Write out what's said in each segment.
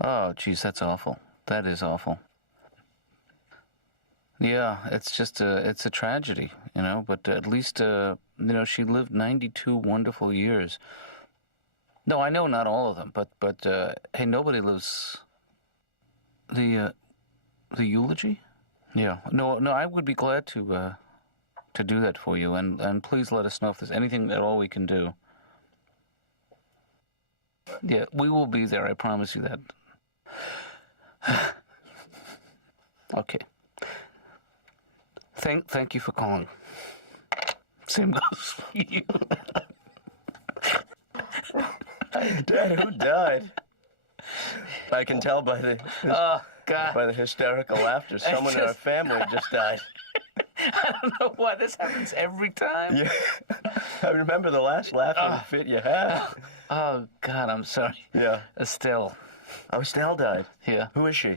Oh, geez, that's awful. That is awful. Yeah, it's a tragedy, but at least, she lived 92 wonderful years. No, I know not all of them, but hey, nobody lives the, the eulogy? Yeah. No, no, I would be glad to do that for you, and please let us know if there's anything at all we can do. Yeah, we will be there, I promise you that. Okay. Thank you for calling. Same goes for you. Dad, who died? I can tell by the Oh, God. by the hysterical laughter. Someone in our family just died. I don't know why this happens every time. Yeah, I remember the last laughing fit you had. Oh, God, I'm sorry. Yeah. Estelle. Oh, Estelle died. Yeah. Who is she?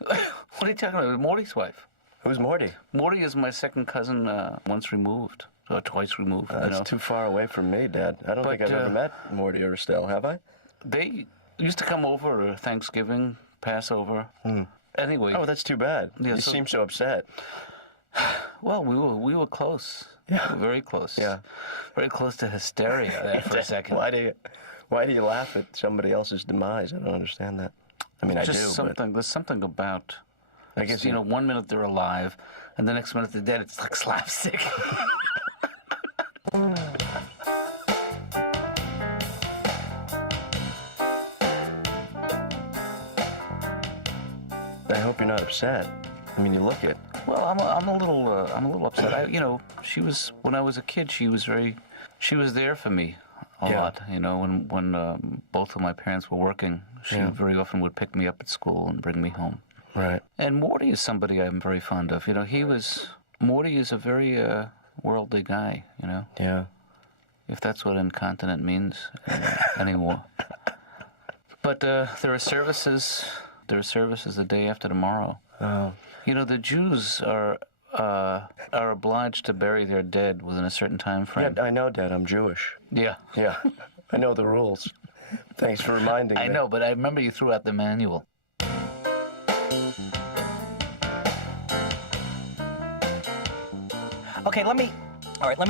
What are you talking about? Morty's wife. Who's Morty? Morty is my second cousin, once removed, or twice removed. That's too far away from me, Dad. I don't think I've ever met Morty or Estelle, have I? They used to come over Thanksgiving, Passover. Anyway. Oh, that's too bad. Yeah, You seem so upset. Well, we were close. Yeah. We were very close. Yeah. Very close to hysteria there for a second. Why do you laugh at somebody else's demise? I don't understand that. I mean, There's something about. I guess 1 minute they're alive, and the next minute they're dead. It's like slapstick. I hope you're not upset. I mean, you look it. Well, I'm a little upset. She was, when I was a kid, she was there for me a lot. When both of my parents were working, she very often would pick me up at school and bring me home. Right. And Morty is somebody I'm very fond of. Morty is a very worldly guy. Yeah. If that's what incontinent means anymore. But there are services. There are services the day after tomorrow. Oh. The Jews are obliged to bury their dead within a certain time frame. Yeah, I know, Dad. I'm Jewish. Yeah. Yeah. I know the rules. Thanks for reminding me. I know, but I remember you threw out the manual. Okay, let me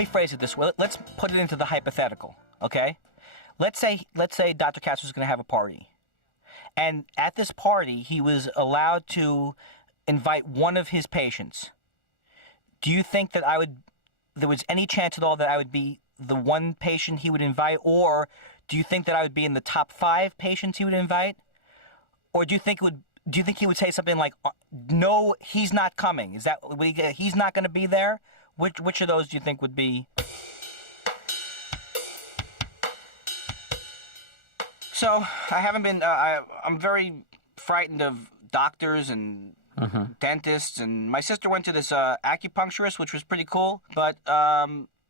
phrase it this way. Let's put it into the hypothetical, okay? Let's say Dr. Katz was going to have a party. And at this party, he was allowed to invite one of his patients. Do you think that there was any chance at all that I would be the one patient he would invite, or do you think that I would be in the top 5 patients he would invite? Or do you think he would say something like, no, he's not coming? Is that, he's not going to be there? Which of those do you think would be? So I haven't been. I'm very frightened of doctors and dentists. And my sister went to this acupuncturist, which was pretty cool. But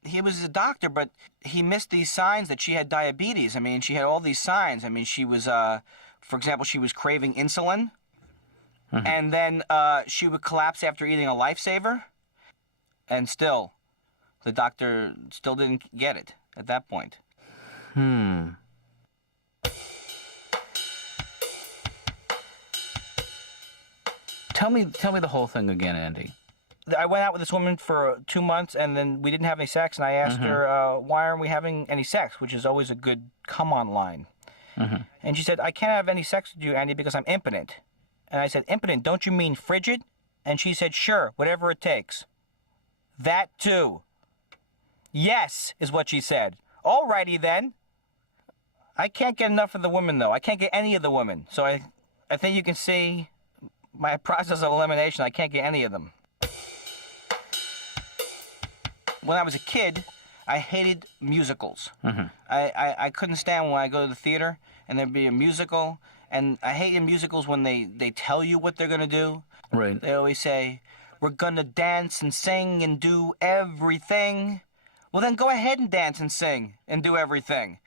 he was a doctor, but he missed these signs that she had diabetes. I mean, she had all these signs. I mean, she was, for example, she was craving insulin, and then she would collapse after eating a Lifesaver. And still, the doctor still didn't get it at that point. Tell me the whole thing again, Andy. I went out with this woman for 2 months, and then we didn't have any sex, and I asked her, why aren't we having any sex, which is always a good come-on line. And she said, I can't have any sex with you, Andy, because I'm impotent. And I said, impotent, don't you mean frigid? And she said, sure, whatever it takes. That too. Yes, is what she said. All righty then. I can't get enough of the women, though. I can't get any of the women. So I think you can see my process of elimination. I can't get any of them. When I was a kid, I hated musicals. I couldn't stand when I go to the theater and there'd be a musical. And I hate in musicals when they tell you what they're going to do. Right. They always say, we're going to dance and sing and do everything. Well, then go ahead and dance and sing and do everything.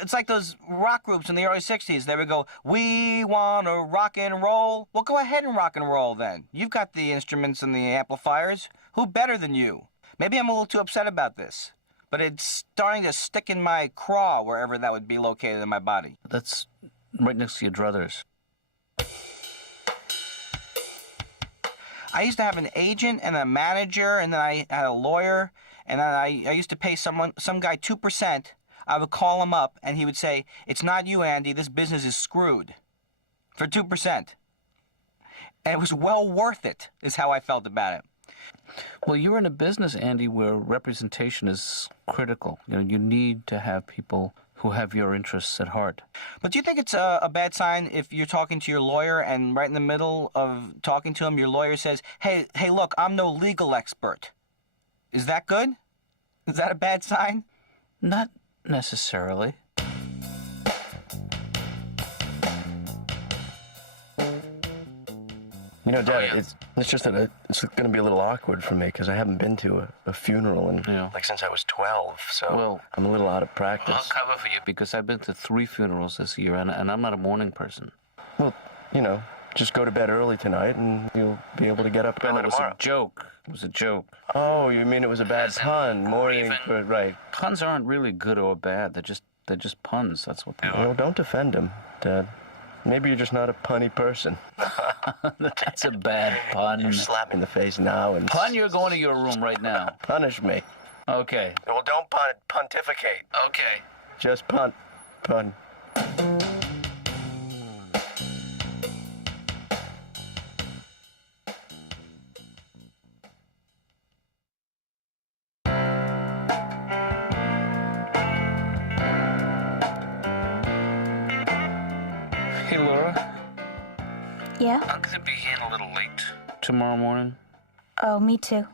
It's like those rock groups in the early 60s. They would go, we want to rock and roll. Well, go ahead and rock and roll then. You've got the instruments and the amplifiers. Who better than you? Maybe I'm a little too upset about this, but it's starting to stick in my craw, wherever that would be located in my body. That's right next to your druthers. I used to have an agent and a manager, and then I had a lawyer, and then I used to pay some guy 2%. I would call him up, and he would say, "It's not you, Andy. This business is screwed," for 2%. And it was well worth it, is how I felt about it. Well, you're in a business, Andy, where representation is critical. You need to have people who have your interests at heart. But do you think it's a bad sign if you're talking to your lawyer and right in the middle of talking to him, your lawyer says, hey, look, I'm no legal expert. Is that good? Is that a bad sign? Not necessarily. Dad, it's just that it's going to be a little awkward for me because I haven't been to a funeral since I was 12, so I'm a little out of practice. I'll cover for you because I've been to 3 funerals this year, and I'm not a morning person. Well, just go to bed early tonight, and you'll be able to get up early tomorrow. It was a joke. It was a joke. Oh, you mean it was a bad pun? Morning, right. Puns aren't really good or bad. They're just puns. That's what they are. Well, don't defend him, Dad. Maybe you're just not a punny person. That's a bad pun. You slap me in the face now and... Pun, you're going to your room right now. Punish me. Okay. Well, don't pontificate. Okay. Just pun. Hey, Laura. Yeah? I'm going to be in a little late tomorrow morning. Oh, me too.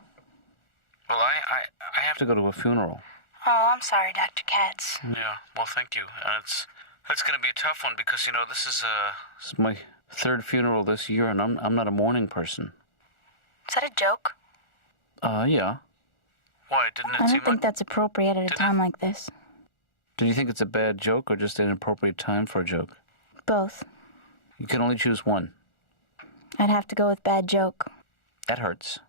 Well, I have to go to a funeral. Oh, I'm sorry, Dr. Katz. Yeah, well, thank you. It's going to be a tough one because, this is my 3rd funeral this year, and I'm not a morning person. Is that a joke? Yeah. Why, didn't it I seem don't think that's appropriate at a time like this. Do you think it's a bad joke or just an appropriate time for a joke? Both. You can only choose one. I'd have to go with bad joke. That hurts.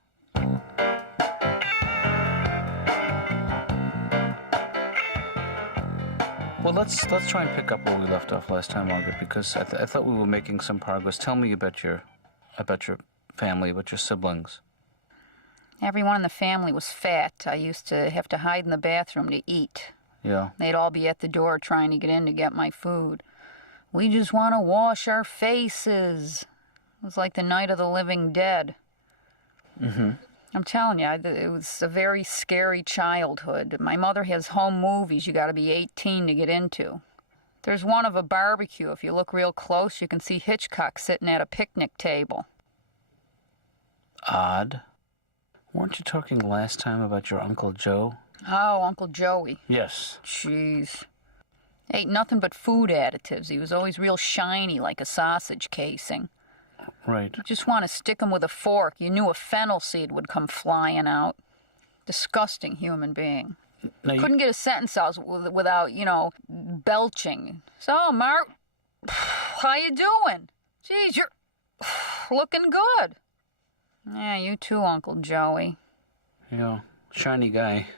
Well, let's try and pick up where we left off last time, Margaret, because I thought we were making some progress. Tell me about your family, about your siblings. Everyone in the family was fat. I used to have to hide in the bathroom to eat. Yeah. They'd all be at the door trying to get in to get my food. We just want to wash our faces. It was like the night of the living dead. Mm-hmm. I'm telling you, it was a very scary childhood. My mother has home movies you got to be 18 to get into. There's one of a barbecue. If you look real close, you can see Hitchcock sitting at a picnic table. Odd. Weren't you talking last time about your Uncle Joe? Oh, Uncle Joey. Yes. Jeez. Ate nothing but food additives. He was always real shiny like a sausage casing. Right. You just want to stick him with a fork. You knew a fennel seed would come flying out. Disgusting human being. Now Couldn't get a sentence out without, belching. So, Mark, how you doing? Geez, you're looking good. Yeah, you too, Uncle Joey. Yeah, shiny guy.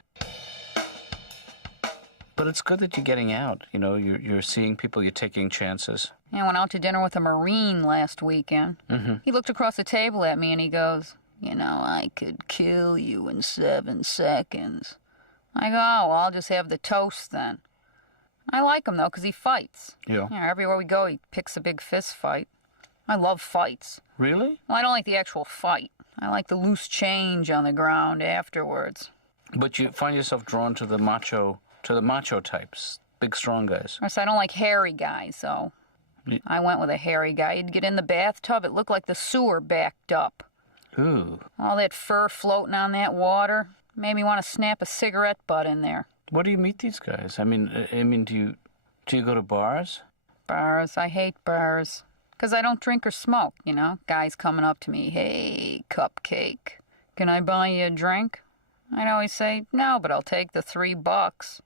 But it's good that you're getting out. You're seeing people, you're taking chances. Yeah, I went out to dinner with a Marine last weekend. Mm-hmm. He looked across the table at me and he goes, I could kill you in 7 seconds. I go, oh, well, I'll just have the toast then. I like him, though, because he fights. Yeah. Everywhere we go, he picks a big fist fight. I love fights. Really? Well, I don't like the actual fight. I like the loose change on the ground afterwards. But you find yourself drawn to the macho types, big, strong guys. Of course, I don't like hairy guys, so I went with a hairy guy. He'd get in the bathtub, it looked like the sewer backed up. Ooh. All that fur floating on that water made me want to snap a cigarette butt in there. Where do you meet these guys? I mean, do you go to bars? Bars. I hate bars. 'Cause I don't drink or smoke, Guys coming up to me, hey, cupcake, can I buy you a drink? I'd always say, no, but I'll take the $3.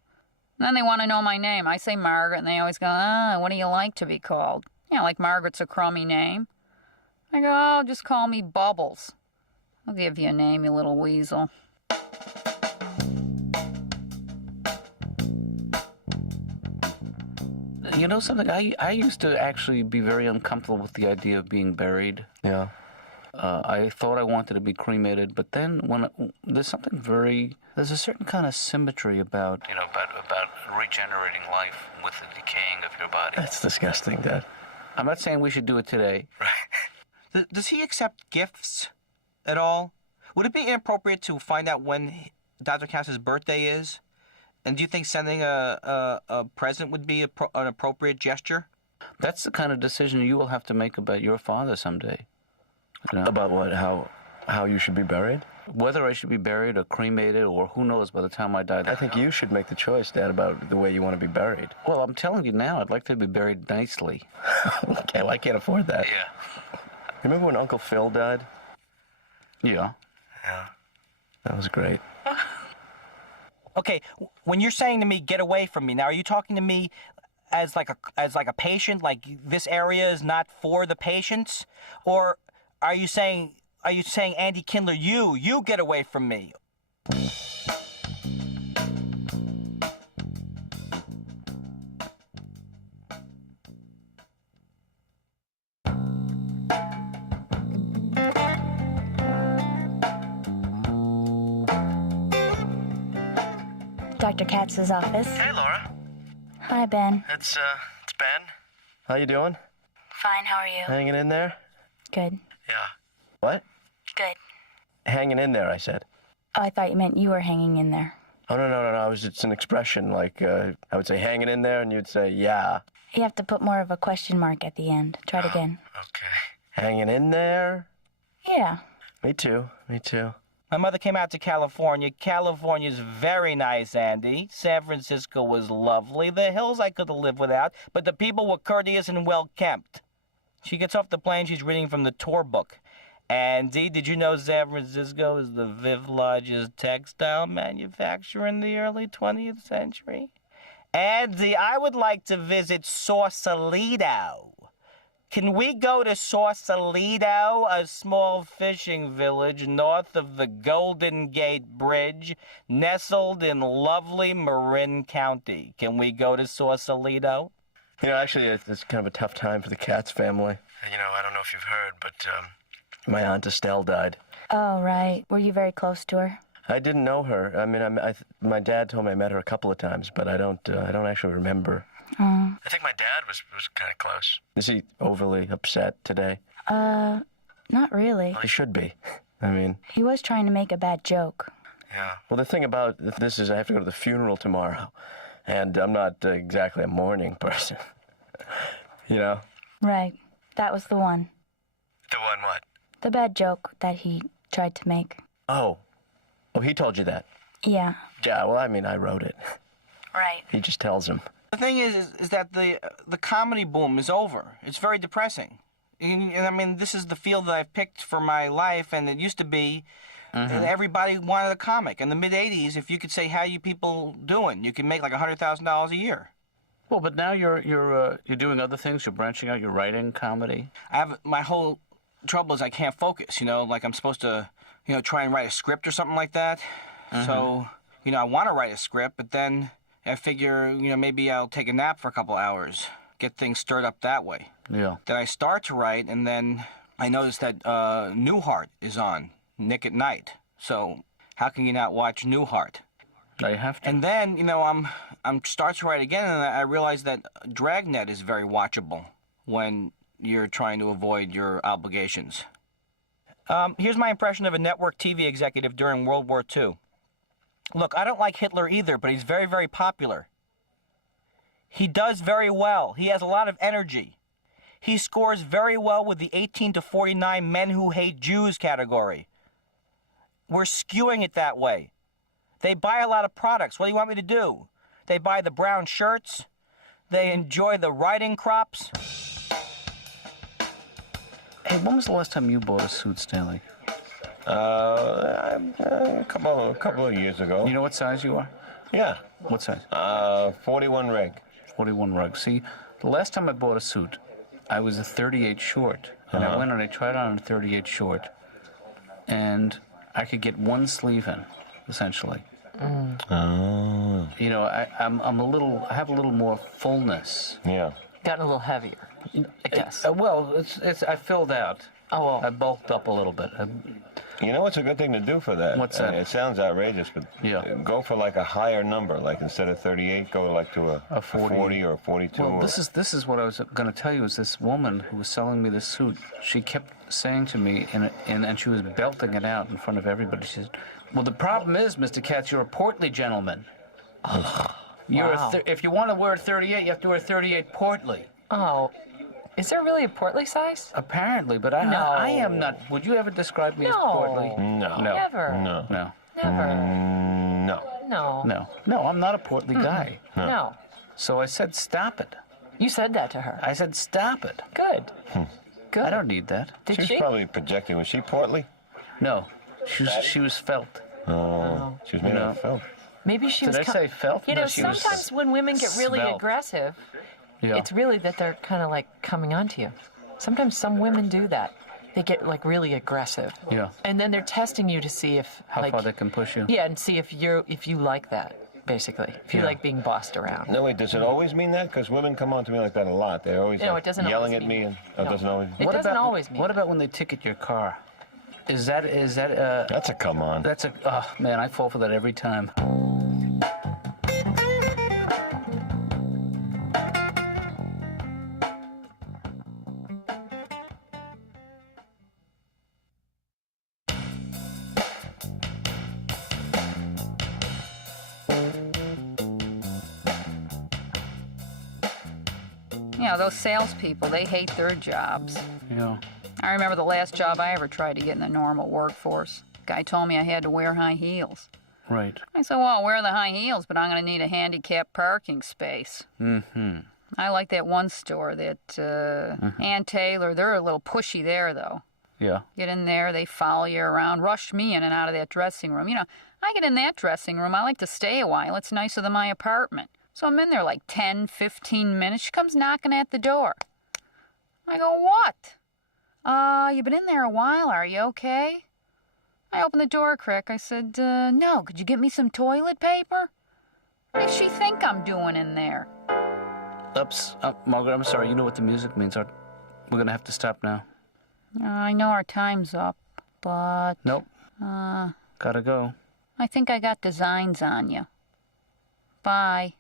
And then they want to know my name. I say Margaret, and they always go, what do you like to be called? Like Margaret's a crummy name. I go, oh, just call me Bubbles. I'll give you a name, you little weasel. You know something? I used to actually be very uncomfortable with the idea of being buried. Yeah. I thought I wanted to be cremated, but then there's a certain kind of symmetry about regenerating life with the decaying of your body. That's disgusting, Dad. I'm not saying we should do it today. Right. Does he accept gifts at all? Would it be inappropriate to find out when Dr. Cass's birthday is? And do you think sending a present would be an appropriate gesture? That's the kind of decision you will have to make about your father someday. You know? About what? How you should be buried? Whether I should be buried or cremated or who knows by the time I die. I think you should make the choice, Dad, about the way you want to be buried. Well, I'm telling you now, I'd like to be buried nicely. Okay, well, I can't afford that. Yeah. Remember when Uncle Phil died? Yeah. Yeah. That was great. Okay, when you're saying to me, get away from me, now are you talking to me as like a patient, like this area is not for the patients? Or are you saying, Andy Kindler, you get away from me? Dr. Katz's office. Hey, Laura. Hi, Ben. It's Ben. How you doing? Fine, how are you? Hanging in there? Good. Yeah. What? Good. Hanging in there, I said. Oh, I thought you meant you were hanging in there. Oh, no. It's an expression. Like, I would say hanging in there, and you'd say, yeah. You have to put more of a question mark at the end. Try it again. Okay. Hanging in there? Yeah. Me too. My mother came out to California. California's very nice, Andy. San Francisco was lovely. The hills I could have lived without, but the people were courteous and well-kept. She gets off the plane, she's reading from the tour book. Andy, did you know San Francisco is the 5th largest textile manufacturer in the early 20th century? Andy, I would like to visit Sausalito. Can we go to Sausalito, a small fishing village north of the Golden Gate Bridge, nestled in lovely Marin County? Can we go to Sausalito? You know, actually, it's kind of a tough time for the Katz family. You know, I don't know if you've heard, but my Aunt Estelle died. Oh, right. Were you very close to her? I didn't know her. I mean, my dad told me I met her a couple of times, but I don't actually remember. I think my dad was kind of close. Is he overly upset today? Not really. Well, he should be. I mean... He was trying to make a bad joke. Yeah. Well, the thing about this is I have to go to the funeral tomorrow, and I'm not exactly a mourning person. You know? Right. That was the one. The one what? The bad joke that he tried to make. Oh, he told you that? Yeah. Yeah, well, I mean, I wrote it. Right. He just tells him. The thing is that the comedy boom is over. It's very depressing. And I mean, this is the field that I've picked for my life, and it used to be everybody wanted a comic. In the mid-'80s, if you could say, how you people doing, you could make like $100,000 a year. Well, but now you're doing other things. You're branching out. You're writing comedy. My whole trouble is I can't focus. You know, like I'm supposed to, try and write a script or something like that. So, I want to write a script, but then I figure, maybe I'll take a nap for a couple hours, get things stirred up that way. Yeah. Then I start to write, and then I notice that Newhart is on, Nick at Night. So how can you not watch Newhart? I have to. And then, I'm start to write again, and I realize that Dragnet is very watchable when you're trying to avoid your obligations. Here's my impression of a network TV executive during World War II. Look, I don't like Hitler either, but he's very, very popular. He does very well. He has a lot of energy. He scores very well with the 18 to 49 men who hate Jews category. We're skewing it that way. They buy a lot of products. What do you want me to do? They buy the brown shirts. They enjoy the riding crops. Hey, when was the last time you bought a suit, Stanley? A couple of years ago. You know what size you are? Yeah. What size? 41 reg. 41 rug. See, the last time I bought a suit, I was a 38 short. And I went and I tried on a 38 short. And I could get one sleeve in, essentially. Oh. I have a little more fullness. Yeah. Gotten a little heavier, I guess. I filled out. Oh, well. I bulked up a little bit. You know what's a good thing to do for that? What's that? It sounds outrageous, but go for like a higher number. Like instead of 38, go like to a 40 or a 42. Well, this is what I was going to tell you. Is this woman who was selling me this suit? She kept saying to me, and she was belting it out in front of everybody. She said, "Well, the problem is, Mr. Katz, you're a portly gentleman. If you want to wear a 38, you have to wear 38 portly." Oh. Is there really a portly size? Apparently, but I am not. Would you ever describe me as portly? No. Never. No. No. Never. No. No. No. No, I'm not a portly guy. No. So I said, stop it. You said that to her. I said, stop it. Good. Good. I don't need that. Did She was probably projecting. Was she portly? No. She was felt. Oh. She was made out of felt. Maybe she Did was. I say felt? You No, know, she was sometimes when women get really svelte. aggressive, Yeah. it's really that they're kind of like coming onto you. Sometimes some women do that. They get like really aggressive. Yeah. And then they're testing you to see if How far they can push you. Yeah, and see if you like that, basically. If you like being bossed around. No, wait, does it always mean that? Because women come on to me like that a lot. They're always No, like, it doesn't yelling always at mean me. And, that. it doesn't always It doesn't always mean What that. about when they ticket your car? Is that That's a come on. that's a, oh man, I fall for that every time. You know, those salespeople, they hate their jobs. Yeah. I remember the last job I ever tried to get in the normal workforce. Guy told me I had to wear high heels. Right. I said, well, I'll wear the high heels, but I'm going to need a handicapped parking space. Mm-hmm. I like that one store, that Ann Taylor. They're a little pushy there, though. Yeah. Get in there, they follow you around, rush me in and out of that dressing room. You know, I get in that dressing room, I like to stay a while. It's nicer than my apartment. So I'm in there like 10, 15 minutes. She comes knocking at the door. I go, what? You been in there a while, are you okay? I opened the door, Crick. I said, no, could you get me some toilet paper? What does she think I'm doing in there? Margaret, I'm sorry. You know what the music means. We're going to have to stop now. I know our time's up, but... Nope. Gotta go. I think I got designs on you. Bye.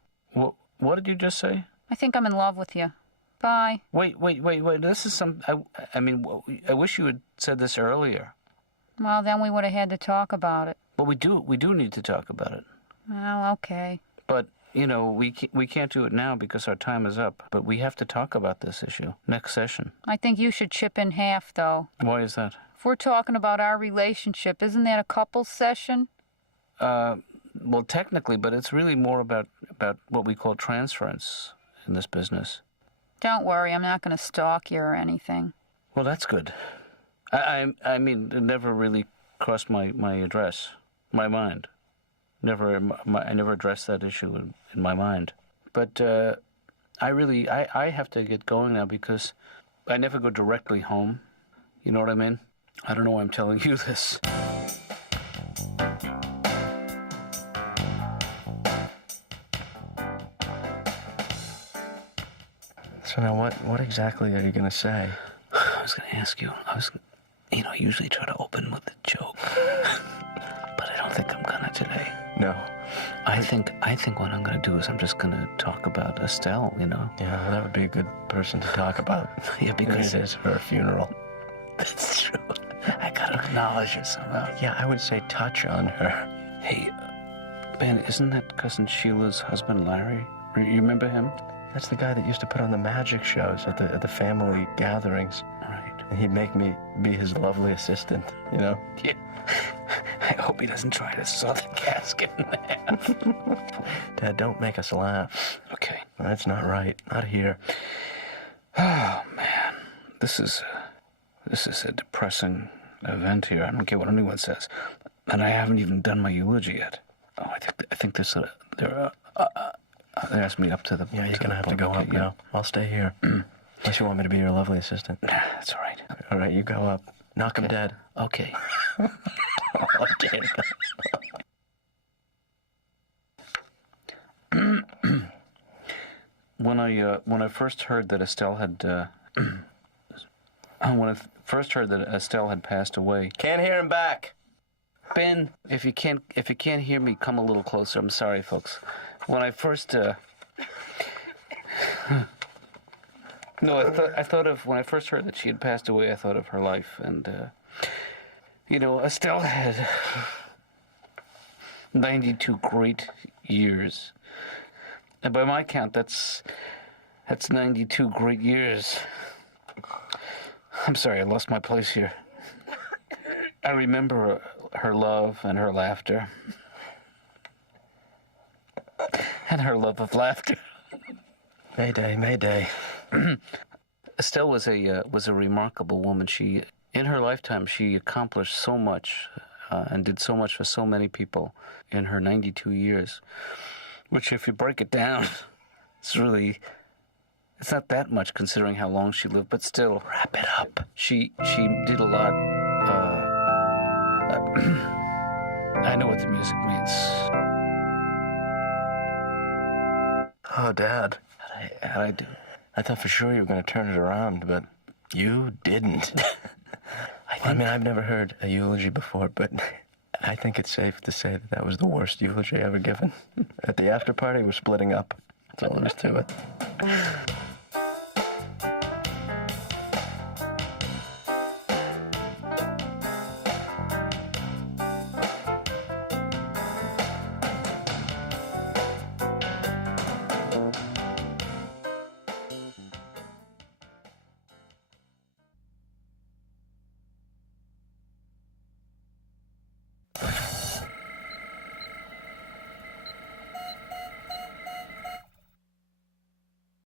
What did you just say? I think I'm in love with you. Bye. Wait. This is some... I mean, I wish you had said this earlier. Well, then we would have had to talk about it. But we do need to talk about it. Well, okay. But, you know, we can't do it now because our time is up. But we have to talk about this issue next session. I think you should chip in half, though. Why is that? If we're talking about our relationship, isn't that a couples session? Well, technically, but it's really more about what we call transference in this business. Don't worry, I'm not going to stalk you or anything. Well, that's good. I mean, it never really crossed my mind. I never addressed that issue in my mind. But I have to get going now because I never go directly home. You know what I mean? I don't know why I'm telling you this. So now what exactly are you going to say? I was going to ask you. I usually try to open with a joke. But I don't think I'm going to today. No. I think what I'm going to do is I'm just going to talk about Estelle, you know. Yeah, well, that would be a good person to talk about. Yeah, because it is her funeral. That's true. I got to acknowledge it somehow. Yeah, I would say touch on her. Hey, Ben, isn't that cousin Sheila's husband, Larry? You remember him? That's the guy that used to put on the magic shows at the family gatherings. Right. And he'd make me be his lovely assistant, you know? Yeah. I hope he doesn't try to saw the casket in half. Dad, don't make us laugh. Okay. That's not right. Not here. Oh, man. This is a depressing event here. I don't care what anyone says. And I haven't even done my eulogy yet. Oh, I think they're asked me up to the... Yeah, you're going to have to go up now. I'll stay here. Unless you want me to be your lovely assistant. That's all right. All right, you go up. Knock him dead. Okay. Okay. When I first heard that Estelle had when I first heard that Estelle had passed away. Can't hear him back. Ben, if you can't hear me, come a little closer. I'm sorry, folks. When I first no, I thought of when I first heard that she had passed away. I thought of her life, and Estelle had 92 great years, and by my count, that's 92 great years. I'm sorry, I lost my place here. I remember her love and her laughter. And her love of laughter. Mayday, Mayday. Estelle was a remarkable woman. She, in her lifetime, she accomplished so much and did so much for so many people in her 92 years. Which, if you break it down, it's not that much considering how long she lived, but still, wrap it up. She did a lot. I know what the music means. Oh, Dad. How'd I do? I thought for sure you were going to turn it around, but you didn't. I mean, I've never heard a eulogy before, but I think it's safe to say that was the worst eulogy ever given. At the after party, we're splitting up. That's all there is to it.